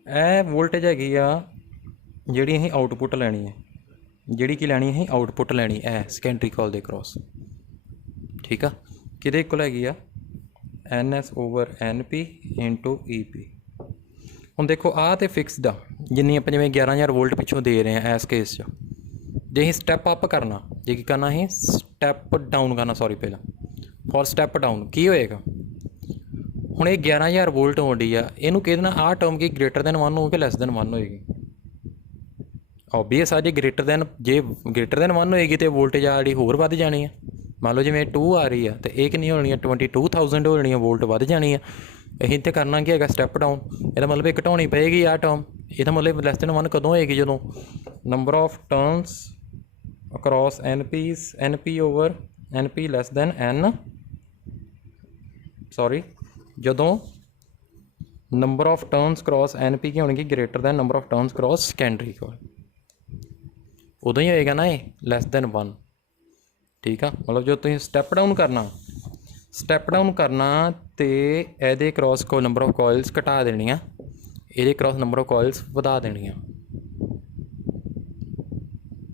ਇਹ ਵੋਲਟੇਜ ਹੈਗੀ ਆ ਜਿਹੜੀ ਅਸੀਂ ਆਊਟਪੁੱਟ ਲੈਣੀ ਹੈ, ਜਿਹੜੀ ਕੀ ਲੈਣੀ ਅਸੀਂ ਆਊਟਪੁੱਟ ਲੈਣੀ ਇਹ ਸੈਕੰਡਰੀ ਕੋਇਲ ਦੇ ਕ੍ਰੋਸ। ਠੀਕ ਆ। ਕਿਹਦੇ ਇਕੁਅਲ ਹੈਗੀ ਆ, NS ਓਵਰ NP × EP। ਹੁਣ ਦੇਖੋ ਆਹ ਤਾਂ ਫਿਕਸਡ ਆ, ਜਿੰਨੀ ਆਪਾਂ ਜਿਵੇਂ 11000 ਵੋਲਟ ਪਿੱਛੋਂ ਦੇ ਰਹੇ ਹਾਂ ਇਸ ਕੇਸ 'ਚ। ਜੇ ਅਸੀਂ ਸਟੈਪ ਅਪ ਕਰਨਾ, ਜੇ ਕੀ ਕਰਨਾ ਅਸੀਂ ਸਟੈਪ ਡਾਊਨ ਕਰਨਾ, ਪਹਿਲਾਂ ਫੋਰ ਸਟੈਪ ਡਾਊਨ ਕੀ ਹੋਏਗਾ। ਹੁਣ ਇਹ 11000 ਵੋਲਟ ਆਉਂਦੀ ਆ, ਇਹਨੂੰ ਕਿਹਦੇ ਨਾਲ ਆਹ ਟਰਮ ਕੀ >1 ਹੋ ਕੇ <1 ਹੋਏਗੀ। ਓਬੀਅਸ ਆ, ਜੇ ਗ੍ਰੇਟਰ ਦੈਨ 1 ਹੋਏਗੀ ਤਾਂ ਵੋਲਟੇਜ ਆ ਜਿਹੜੀ ਹੋਰ ਵੱਧ ਜਾਣੀ ਆ। ਮੰਨ ਲਓ ਜਿਵੇਂ 2 ਆ ਰਹੀ ਆ ਅਤੇ ਇਹ ਕਿੰਨੀ ਹੋਣੀ ਆ, 22000 ਹੋ ਜਾਣੀ ਆ, ਵੋਲਟ ਵੱਧ ਜਾਣੀ ਆ। ਅਸੀਂ ਤਾਂ ਕਰਨਾ ਕੀ ਹੈਗਾ, ਸਟੈਪ ਡਾਊਨ। ਇਹਦਾ ਮਤਲਬ ਇਹ ਘਟਾਉਣੀ ਪਏਗੀ ਆਹ ਟਰਮ। ਇਹਦਾ ਮਤਲਬ <1 ਕਦੋਂ ਹੋਏਗੀ, ਜਦੋਂ number of turns across NP over NP <n। ਜਦੋਂ number of turns cross NP ਕੀ ਹੋਣਗੀ, > number of turns cross secondary coil. ਉਦੋਂ ਹੀ ਹੋਏਗਾ ਨਾ ਇਹ <1। ਠੀਕ ਆ। ਮਤਲਬ ਜਦੋਂ ਤੁਸੀਂ ਸਟੈਪ ਡਾਊਨ ਕਰਨਾ ਅਤੇ ਇਹਦੇ ਕ੍ਰੋਸ ਕੋ ਨੰਬਰ ਆਫ ਕੋਇਲਸ ਘਟਾ ਦੇਣੀਆਂ, ਇਹਦੇ ਕ੍ਰੋਸ ਨੰਬਰ ਆਫ ਕੋਇਲਸ ਵਧਾ ਦੇਣੀਆਂ।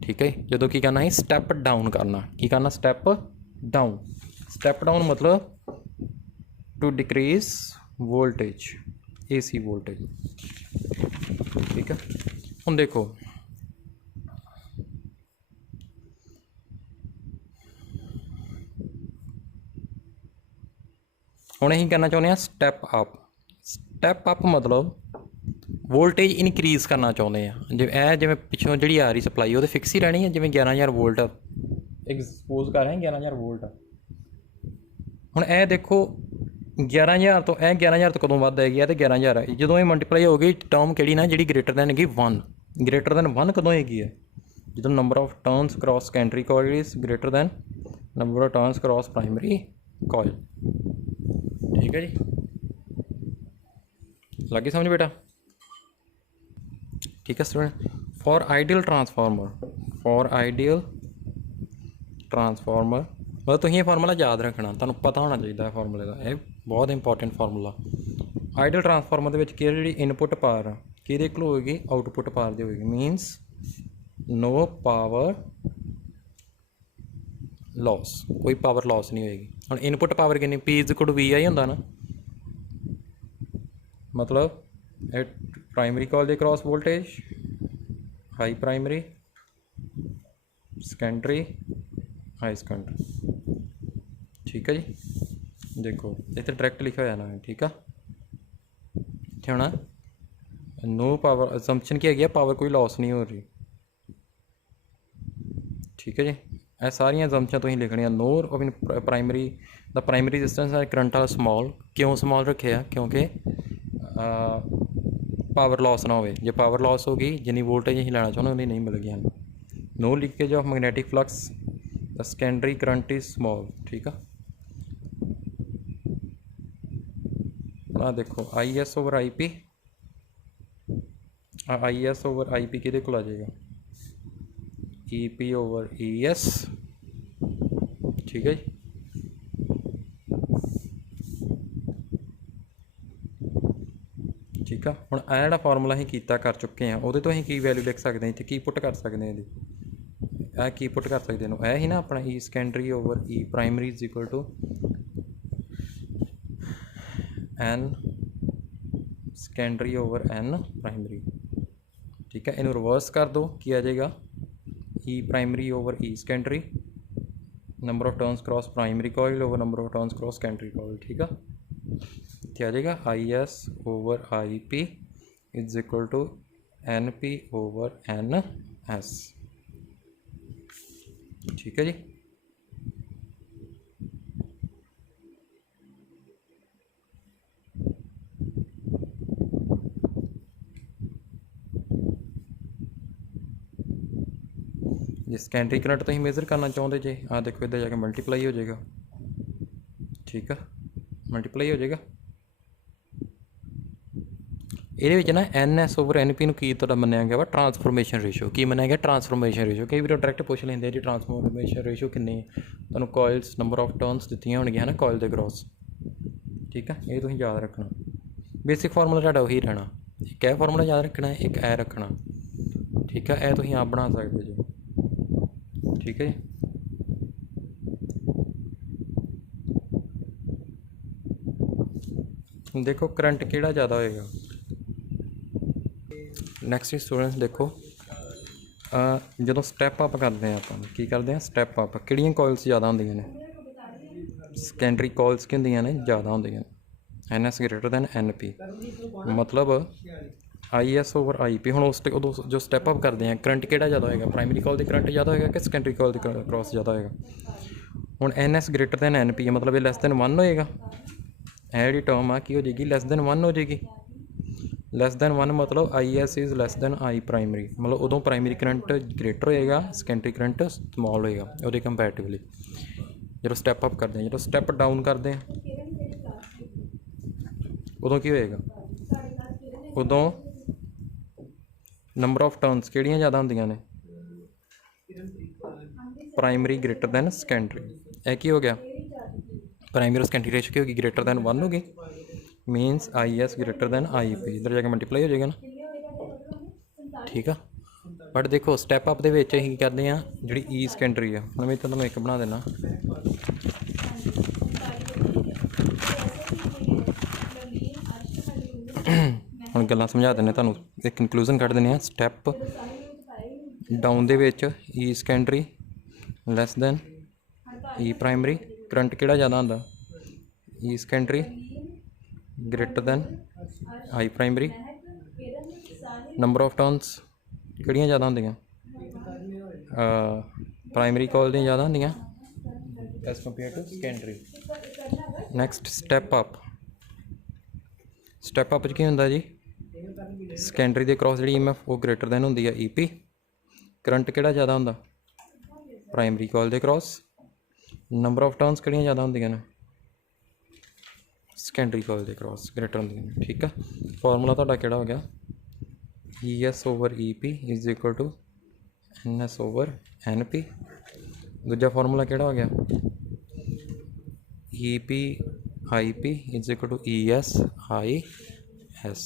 ਠੀਕ ਹੈ। ਜਦੋਂ ਕੀ ਕਰਨਾ ਸੀ, ਸਟੈਪ ਡਾਊਨ ਕਰਨਾ। ਕੀ ਕਰਨਾ, ਸਟੈਪ ਡਾਊਨ। ਸਟੈਪ ਡਾਊਨ ਮਤਲਬ to decrease voltage AC voltage, ठीक है। हम देखो ਹੁਣ ਅਸੀਂ करना चाहते हैं स्टैप अप मतलब वोल्टेज इनक्रीज़ करना चाहते हैं। जिवें पिछों जी आ रही सप्लाई वो फिक्स ही रहनी है, जिवें 11,000 वोल्ट एक्सपोज कर रहे हैं 11,000 वोल्ट। हुण यह देखो 11,000 तो 11,000 तो कदों वध आएगी, तो 11,000 है जो ये मल्टीप्लाई हो गई टर्म कि ना जी ग्रेटर दैन हैगी 1, ग्रेटर दैन 1 कदों हैगी है जो number of turns cross secondary coil is greater than number of turns cross primary coil, ठीक है जी। लगी समझ बेटा, ठीक है स्टूडेंट। फॉर आइडियल ट्रांसफार्मर मतलब तुसीं ये फार्मूला याद रखना, तुहानूं पता होना चाहिए फार्मूले का, ये बहुत इंपॉर्टेंट फार्मूला। आइडियल ट्रांसफार्मर दे विच की जी इनपुट पावर आ किहदे कोल होएगी, आउटपुट पावर दी होएगी, मीनस नो पावर लॉस, कोई पावर लॉस नहीं होएगी। हुण इनपुट पावर कितनी P = VI हुंदा ना, मतलब primary coil they cross voltage high primary secondary high secondary, ठीक है जी। देखो इतने डायरैक्ट लिखा हुआ ना, ठीक है। इतने होना नो पावर, असम्पशन की है पावर कोई लॉस नहीं हो रही, ठीक है जी। ਇਹ ਸਾਰੀਆਂ ਜ਼ੰਪਸ਼ਨਾਂ ਤੁਸੀਂ ਲਿਖਣੀਆਂ। No of primary the primary resistance है करंट वाला स्मॉल, क्यों स्मॉल रखे क्योंकि पावर लॉस ना हो, जो पावर लॉस होगी जिन्नी वोल्टेज अं लेना चाहते उन्नी नहीं मिलेगी हमें। No leakage of magnetic flux the secondary current is small, ठीक है। आ देखो IS/IP, IS/IP किहदे कोल आ जाएगा, EP/ES, ठीक है जी। ठीक है, हुण आ जिहड़ा फार्मूला असीं कीता कर चुके हैं उहदे तो असीं की वैल्यू लिख सकते हैं, इत्थे की पुट कर सकते हैं, इहदी की पुट कर सकते हैं, यह ही ना अपना E secondary primary is equal to N secondary primary, ठीक है। इनू रिवर्स कर दो की आ जाएगा E primary secondary, number of turns cross primary coil over number of turns cross secondary coil, ठीक है। क्या आ जाएगा IS/IP is equal to NP/NS, ठीक है जी। जे सेकेंडरी करंट तुसीं मेजर करना चाहते जे, आ देखो इधर जाके मल्टीप्लाई हो जाएगा, ठीक है, मल्टीप्लाई हो जाएगा। ये ना NS/NP ਨੂੰ ਕੀ ਤੁਹਾਡਾ ਮੰਨਿਆ ਗਿਆ ਵਾ ट्रांसफॉर्मेशन रेशो, की ਮੰਨਿਆ ਗਿਆ ट्रांसफॉर्मेशन रेशो। कई बार डायरैक्ट पुछ लेंगे जी ट्रांसफॉर्मेशन रेशो कितनी है, ਤੁਹਾਨੂੰ कॉइल्स नंबर ऑफ टर्न्स दित्तियां होणगीਆਂ ना कॉइल के क्रॉस, ठीक है। ये तुसीं याद रखना, बेसिक फार्मूला ਤੁਹਾਡਾ ਉਹੀ रहना, एक यह फार्मूला याद रखना, एक ए रखना, ठीक है। यह तुसीं आप बना सकते जी, ठीक है जी। देखो करंट किहड़ा ज़्यादा होएगा, नैक्सट स्टूडेंट्स देखो जो स्टैप अप करते हैं आप की करते हैं, स्टैप अप किहड़ियां कॉइल्स ज़्यादा होंदियां ने, सेकेंडरी कॉइल्स की होंदियां ने ज़्यादा होंदियां, NS > NP, मतलब IS/IP। हुण उस जो स्टैप अप करते हैं करंट किहड़ा ज़्यादा होएगा, प्राइमरी कॉइल दी करंट ज़्यादा होएगा कि सेकेंडरी कॉइल दी क्रॉस ज़्यादा होएगा। हुण NS > NP है, मतलब ये <1 होएगा, यह जी टर्म आ की हो जाएगी <1 हो जाएगी। <1 मतलब IS इज़ I प्राइमरी, मतलब उदों प्राइमरी करंट ग्रेटर होएगा, सेकेंडरी करंट स्मॉल होएगा वो कंपैरेटिवली। जो स्टैप अप करते हैं, जो स्टैप डाउन करते हैं उदों की होएगा, उदों नंबर ऑफ टर्न्स किहड़ियां ज़्यादा होंदियां ने, प्राइमरी > सेकेंडरी। यह की हो गया, प्राइमरी और सेकेंडरी रेशो की होगी <1 होगी, मीनस IS > IP, इधर जाके मल्टीप्लाई हो जाएगा ना, ठीक है। बट देखो स्टैप अप दे विच असीं करते हैं जी E सेकेंडरी है, हुण मैं तुहानूं एक बना देना, ਹੁਣ ਗੱਲਾਂ ਸਮਝਾ ਦਿੰਦੇ ਤੁਹਾਨੂੰ, ਇੱਕ ਕਨਕਲੂਜਨ ਕੱਢ ਦਿੰਦੇ ਹਾਂ। ਸਟੈਪ ਡਾਊਨ ਦੇ ਵਿੱਚ E secondary less than E primary, current ਕਿਹੜਾ ਜ਼ਿਆਦਾ ਹੁੰਦਾ? E secondary greater than I primary. Number of turns ਕਿਹੜੀਆਂ ਜ਼ਿਆਦਾ ਹੁੰਦੀਆਂ? ਪ੍ਰਾਇਮਰੀ ਕੋਇਲ ਦੀਆਂ ਜ਼ਿਆਦਾ ਹੁੰਦੀਆਂ as compare to secondary. Next step up. Step up 'ਚ ਕੀ ਹੁੰਦਾ ਜੀ? ਸੈਕੰਡਰੀ ਦੇ ਕ੍ਰੋਸ ਜਿਹੜੀ EMF ਉਹ ਗ੍ਰੇਟਰ ਦੈਨ ਹੁੰਦੀ ਆ EP। ਕਰੰਟ ਕਿਹੜਾ ਜ਼ਿਆਦਾ ਹੁੰਦਾ? ਪ੍ਰਾਇਮਰੀ ਕੋਇਲ ਦੇ ਕ੍ਰੋਸ। ਨੰਬਰ ਆਫ ਟਰਨਸ ਕਿਹੜੀਆਂ ਜ਼ਿਆਦਾ ਹੁੰਦੀਆਂ ਨੇ? ਸੈਕੰਡਰੀ ਕੋਇਲ ਦੇ ਕ੍ਰੋਸ ਗ੍ਰੇਟਰ ਹੁੰਦੀਆਂ ਨੇ। ਠੀਕ ਆ, ਫਾਰਮੂਲਾ ਤੁਹਾਡਾ ਕਿਹੜਾ ਹੋ ਗਿਆ? ES/EP is equal to NS/NP। ਦੂਜਾ ਫਾਰਮੂਲਾ ਕਿਹੜਾ ਹੋ ਗਿਆ? EP/IP is equal to ES/IS।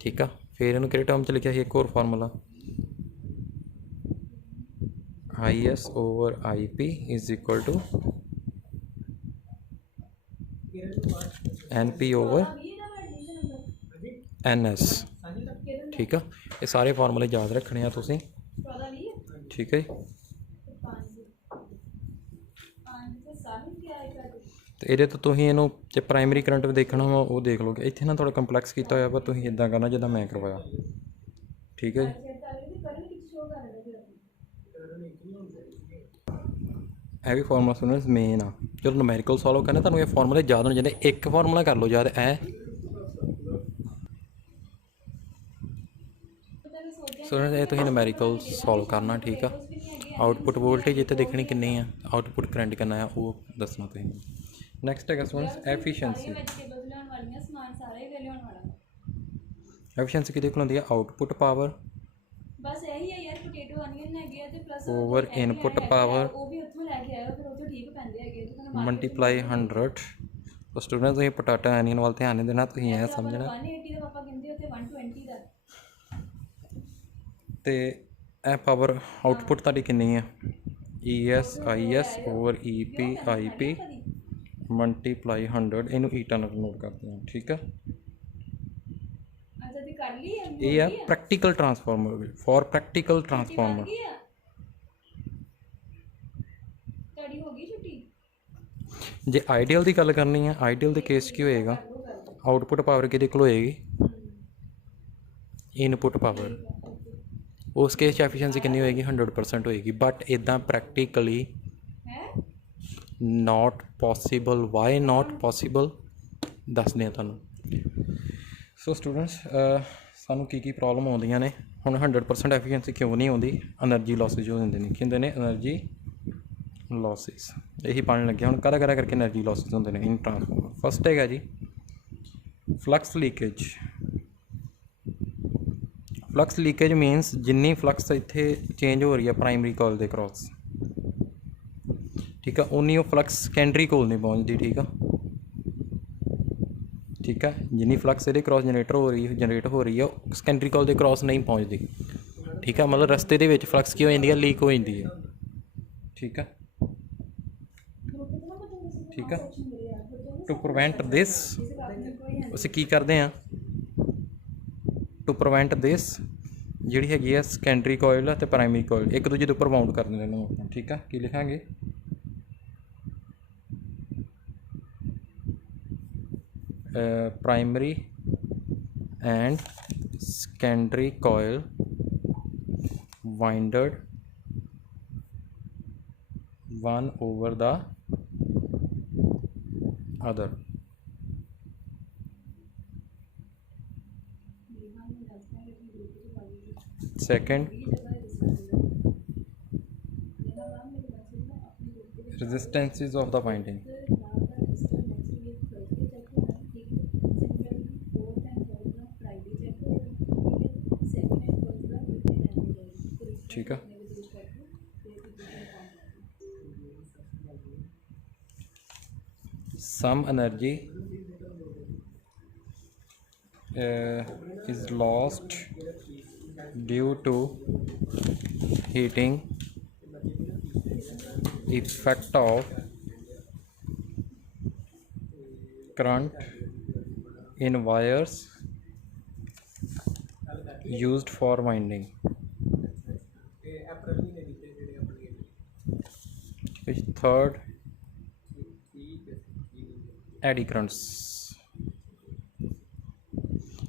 ਠੀਕ ਆ, ਫਿਰ ਇਹਨੂੰ ਕਿਹੜੇ ਟਰਮ 'ਚ ਲਿਖਿਆ ਸੀ? ਇੱਕ ਹੋਰ formula IS/IP is equal to NP/NS। ਠੀਕ ਆ, ਇਹ ਸਾਰੇ ਫਾਰਮੂਲੇ ਯਾਦ ਰੱਖਣੇ ਆ ਤੁਸੀਂ। ਠੀਕ ਹੈ ਜੀ। ਤੇ ਇਹਦੇ ਤੋਂ ਤੁਸੀਂ ਇਹਨੂੰ ਜੇ ਪ੍ਰਾਇਮਰੀ ਕਰੰਟ ਵੀ ਦੇਖਣਾ ਵਾ ਉਹ ਦੇਖ ਲਓਗੇ। ਇੱਥੇ ਨਾ ਥੋੜ੍ਹਾ ਕੰਪਲੈਕਸ ਕੀਤਾ ਹੋਇਆ ਵਾ, ਤੁਸੀਂ ਇੱਦਾਂ ਕਰਨਾ ਜਿੱਦਾਂ ਮੈਂ ਕਰਵਾਇਆ। ਠੀਕ ਹੈ ਜੀ। ਇਹ ਵੀ ਫਾਰਮੂਲਾ ਸੁਣੋ ਮੇਨ ਆ, ਜਦੋਂ ਨੂਮੈਰੀਕਲ ਸੋਲਵ ਕਰਨਾ ਤੁਹਾਨੂੰ ਇਹ ਫਾਰਮੂਲੇ ਯਾਦ ਹੋਣੇ ਚਾਹੀਦੇ। ਇੱਕ ਫਾਰਮੂਲਾ ਕਰ ਲਓ ਯਾਦ, ਇਹ ਸਟੂਡੈਂਟਸ ਇਹ ਤੁਸੀਂ ਨੂਮੈਰੀਕਲ ਸੋਲਵ ਕਰਨਾ। ਠੀਕ ਆ, ਆਊਟਪੁੱਟ ਵੋਲਟੇਜ ਇੱਥੇ ਦੇਖਣੀ ਕਿੰਨੀ ਆ, ਆਊਟਪੁੱਟ ਕਰੰਟ ਕਿੰਨਾ ਆ ਉਹ ਦੱਸਣਾ ਤੁਸੀਂ। ਨੈਕਸਟ ਹੈਗਾ ਸਟੂਡੈਂਟਸ ਐਫੀਸ਼ੀਐਂਸੀ। ਐਫੀਸ਼ੀਐਂਸੀ ਕਿਹਦੇ ਕੋਲ ਹੁੰਦੀ ਆ? ਆਊਟਪੁੱਟ ਪਾਵਰ ਬਸ ਇਹੀ ਹੈ ਯਾਰ, ਪੋਟੇਟੋ ਅਨੀਅਨ ਹੈਗੇ ਆ ਤੇ ਪਲੱਸ ਓਵਰ ਇਨਪੁੱਟ ਪਾਵਰ ਉਹ ਵੀ ਉੱਥੋਂ ਲੈ ਕੇ ਆਇਓ, ਫਿਰ ਉੱਥੋਂ ਠੀਕ ਪੈਂਦੇ ਹੈਗੇ ਮਲਟੀਪਲਾਈ 100। ਸੋ ਸਟੂਡੈਂਟ ਤੁਸੀਂ ਪੋਟੈਟੋ ਐਨੀਅਨ ਵੱਲ ਧਿਆਨ ਨਹੀਂ ਦੇਣਾ, ਤੁਸੀਂ ਇਹ ਸਮਝਣਾ 180 ਦਾ ਪਾਪਾ ਕਹਿੰਦੇ ਉੱਥੇ 120 ਦਾ। ਤੇ ਇਹ ਪਾਵਰ ਆਊਟਪੁੱਟ ਤੁਹਾਡੀ ਕਿੰਨੀ ਆ? ES/IS over EP/IP multiply 100। ਇਹਨੂੰ ਈ ਟਰਨ ਨੋਟ ਕਰਦੇ ਹਾਂ। ਠੀਕ ਆ, ਅੱਛਾ ਤੇ ਕਰ ਲਈ ਇਹ ਆ practical transformer. For practical transformer ਤੁਹਾਡੀ ਹੋ ਗਈ ਛੁੱਟੀ। ਜੇ ਆਈਡੀਅਲ ਦੀ ਗੱਲ ਕਰਨੀ ਆ, ਆਈਡੀਅਲ ਦੇ ਕੇਸ ਕੀ ਹੋਏਗਾ? ਆਊਟਪੁੱਟ ਪਾਵਰ ਕਿਹਦੇ ਕੋਲ ਹੋਏਗੀ? Input power. ਉਸ ਕੇਸ 'ਚ ਐਫੀਸ਼ੀਐਂਸੀ ਕਿੰਨੀ ਹੋਏਗੀ? 100% ਹੋਏਗੀ। ਬਟ ਇੱਦਾਂ practically not possible. Why not possible ਦੱਸਦੇ ਹਾਂ ਤੁਹਾਨੂੰ। ਸੋ ਸਟੂਡੈਂਟਸ ਸਾਨੂੰ ਕੀ ਪ੍ਰੋਬਲਮ ਆਉਂਦੀਆਂ ਨੇ ਹੁਣ? 100% ਐਫੀਸ਼ੀਐਂਸੀ ਕਿਉਂ ਨਹੀਂ ਆਉਂਦੀ? ਐਨਰਜੀ ਲੋਸਿਸ ਹੋ ਜਾਂਦੇ ਨੇ। ਕੀ ਹੁੰਦੇ ਨੇ? ਐਨਰਜੀ ਲੋਸਿਸ। ਇਹੀ ਪੜ੍ਹਨ ਲੱਗਿਆ ਹੁਣ, ਕਦਾ ਕਰਕੇ ਐਨਰਜੀ ਲੋਸਿਸ ਹੁੰਦੇ ਨੇ ਇਨ ਟਰਾਂਸਫਾਰਮਰ। ਫਸਟ ਹੈਗਾ ਜੀ flux leakage. Flux leakage means ਜਿੰਨੀ ਫਲਕਸ ਇੱਥੇ ਚੇਂਜ ਹੋ ਰਹੀ ਹੈ ਪ੍ਰਾਇਮਰੀ ਕੋਇਲ ਦੇ ਕ੍ਰੋਸ, ਠੀਕ ਆ, ਉਨੀ ਉਹ ਫਲਕਸ ਸੈਕੰਡਰੀ ਕੋਲ ਨਹੀਂ ਪਹੁੰਚਦੀ। ਠੀਕ ਆ, ਠੀਕ ਆ, ਜਿੰਨੀ ਫਲਕਸ ਇਹਦੇ ਕ੍ਰੋਸ ਜਨਰੇਟ ਹੋ ਰਹੀ ਹੈ ਉਹ ਸੈਕੰਡਰੀ ਕੋਲ ਦੇ ਕ੍ਰੋਸ ਨਹੀਂ ਪਹੁੰਚਦੀ। ਠੀਕ ਆ, ਮਤਲਬ ਰਸਤੇ ਦੇ ਵਿੱਚ ਫਲਕਸ ਕੀ ਹੋ ਜਾਂਦੀ ਹੈ? ਲੀਕ ਹੋ ਜਾਂਦੀ ਹੈ। ਠੀਕ ਆ, ਠੀਕ ਆ। ਟੂ ਪ੍ਰੀਵੈਂਟ ਦਿਸ ਅਸੀਂ ਕੀ ਕਰਦੇ ਹਾਂ? ਟੂ ਪ੍ਰੀਵੈਂਟ ਦਿਸ ਜਿਹੜੀ ਹੈਗੀ ਆ ਸੈਕੰਡਰੀ ਕੋਇਲ ਅਤੇ ਪ੍ਰਾਇਮਰੀ ਕੋਇਲ ਇੱਕ ਦੂਜੇ ਦੇ ਉੱਪਰ ਬਾਉਂਡ ਕਰ ਦਿੰਦੇ ਨੇ ਆਪਾਂ। ਠੀਕ ਆ, ਕੀ ਲਿਖਾਂਗੇ? Primary and secondary coil winded one over the other। Second, resistances of the winding। ठीक है, some energy is lost due to heating effect of current in wires used for winding. Third, eddy currents.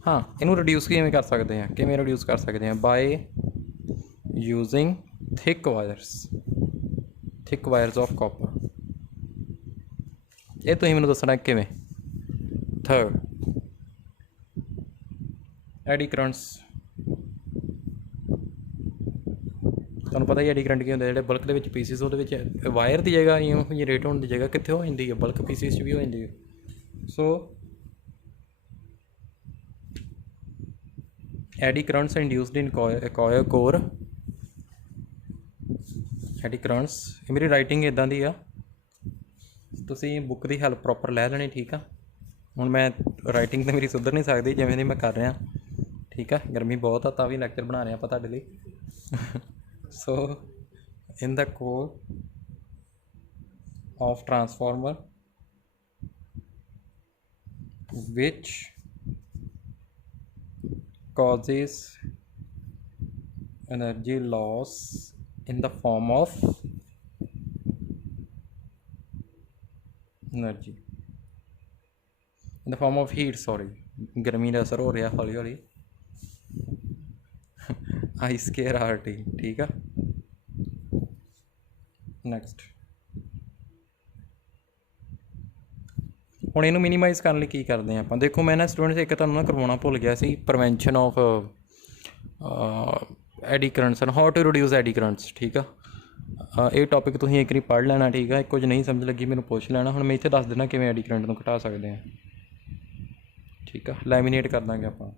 हाँ, इनू रिड्यूस किवें कर सकते हैं, किवें रिड्यूस कर सकते हैं? By using thick wires of copper. ये तुसीं मैनूं दसना किवें। Third, eddy currents. तुहानूं पता ही एडी करंट की होंदे, जिहड़े बल्क दे विच पीसिस ਉਹਦੇ ਵਿੱਚ वायर की जगह इं जनरेट होने की जगह कित्थे हो जाती है, बल्क पीसिस भी हो जाती है। So eddy currents induced in core. Eddy currents, मेरी राइटिंग इदां दी आ, तुसीं बुक की हैल्प प्रॉपर लै लेनी, ठीक है। हुण मैं राइटिंग तो मेरी सुधर नहीं सकती जिवें दी मैं कर रहा, ठीक है। गर्मी बहुत आ, तां भी लैक्चर बना रहे आपां तुहाडे लई। So in the core of transformer विच causes energy loss in the form of heat, sorry, गर्मी का असर हो रहा हौली हौली, I square RT, ठीक है। नैक्सट, ਹੁਣ ਇਹਨੂੰ ਮਿਨੀਮਾਈਜ਼ ਕਰਨ ਲਈ ਕੀ ਕਰਦੇ ਹਾਂ ਆਪਾਂ? ਦੇਖੋ ਮੈਂ ਨਾ ਸਟੂਡੈਂਟਸ ਇੱਕ ਤੁਹਾਨੂੰ ਨਾ ਕਰਵਾਉਣਾ ਭੁੱਲ ਗਿਆ ਸੀ, ਪ੍ਰੀਵੈਂਸ਼ਨ ਆਫ ਐਡੀ ਕਰੰਟਸ ਐਂਡ ਹਾਊ ਟੂ ਰਿਡਿਊਸ ਐਡੀ ਕਰੰਟਸ, ਠੀਕ ਆ। ਇਹ ਟੌਪਿਕ ਤੁਸੀਂ ਇੱਕ ਵਾਰੀ ਪੜ੍ਹ ਲੈਣਾ, ਠੀਕ ਆ। ਕੁਝ ਨਹੀਂ ਸਮਝ ਲੱਗੀ ਮੈਨੂੰ ਪੁੱਛ ਲੈਣਾ। ਹੁਣ ਮੈਂ ਇੱਥੇ ਦੱਸ ਦੇਣਾ ਕਿਵੇਂ ਐਡੀ ਕਰੰਟ ਨੂੰ ਘਟਾ ਸਕਦੇ ਹਾਂ, ਠੀਕ ਆ। ਲੈਮੀਨੇਟ ਕਰ ਦਾਂਗੇ ਆਪਾਂ,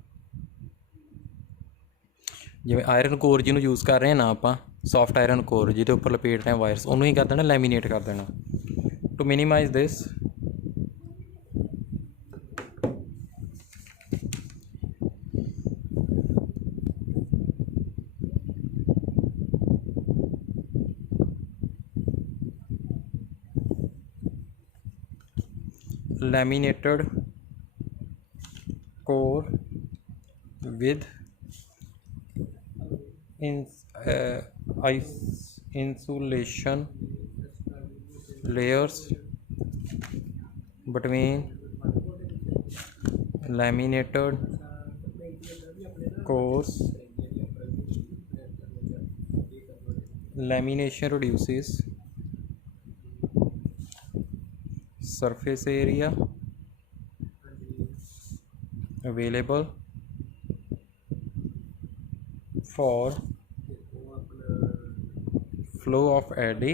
ਜਿਵੇਂ ਆਇਰਨ ਕੋਰ ਜਿਹਨੂੰ ਯੂਜ਼ ਕਰ ਰਹੇ ਹਾਂ ਨਾ ਆਪਾਂ, ਸੌਫਟ ਆਇਰਨ ਕੋਰ ਜਿਹਦੇ ਉੱਪਰ ਲਪੇਟ ਰਹੇ ਵਾਇਰਸ, ਉਹਨੂੰ ਹੀ ਕਰ ਦੇਣਾ ਲੈਮੀਨੇਟ ਕਰ ਦੇਣਾ। To minimize this, laminated core with insulation layers between laminated cores. Lamination reduces surface area available for flow of eddy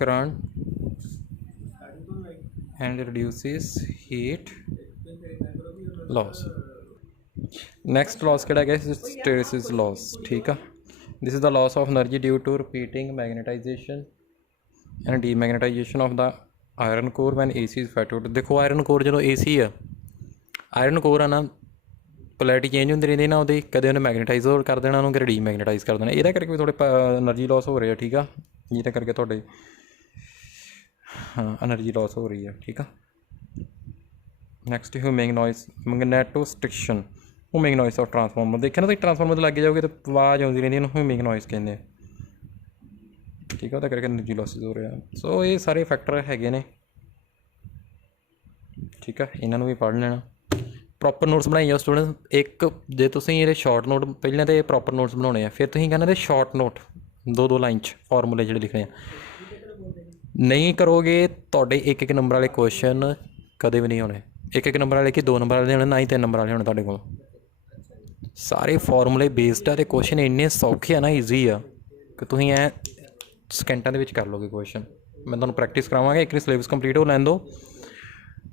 current and reduces heat loss. Next loss किहड़ा है? Hysteresis loss, ठीक है। This is the loss of energy due to repeating magnetization and demagnetization of the iron core when AC is fettered। देखो iron core जो AC है, iron core है ना, polarity change होती रहती ना ਉਹਦੀ, कदे उन्हें मैगनेटाइज हो कर देना, कदे डीमैगनेटाइज कर देना। ये करके भी थोड़े एनर्जी लॉस हो रही है, ठीक है। ये करके थोड़े हाँ एनर्जी लॉस हो रही है, ठीक है। Next humming noise, magnetostriction, humming noise of transformer. देखिए ना, तुम ट्रांसफार्मर तो लगे जाओगे तो आवाज़ आती रहती है, ह्यूमिंग नॉइस कहते हैं, ठीक है। वो करके एनर्जी लॉसिस हो रहे हैं। सो ये सारे फैक्टर हैगे ने, ठीक है। इन्हों भी पढ़ लेना, प्रॉपर नोट्स बनाई जाओ स्टूडेंट। एक जो तुम ये शॉर्ट नोट पहले तो प्रॉपर नोट्स बनाने हैं, फिर तुम कहना शॉर्ट नोट 2-2 लाइन फॉर्मूले जो लिखने नहीं करोगे तो एक एक नंबर वाले क्वेश्चन कदे भी नहीं होने। एक एक नंबर वाले कि 2 नंबर वाले होने, ना ही 3 नंबर वाले होने तुहाडे कोल। सारे फॉर्मूले बेस्ड है, क्वेश्चन इन्ने सौखे है ना, ईजी आ कि तुम ऐ सैकेंटां दे विच कर लोगे क्वेश्चन। मैं तुहानूं प्रैक्टिस करावांगा, एक सिलेबस कंप्लीट हो लैन दो।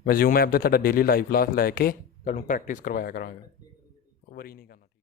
मैं जूम ऐप ते तुहाडा डेली लाइव क्लास लैके तुहानूं प्रैक्टिस करवाया करांगा, वरी नहीं करना।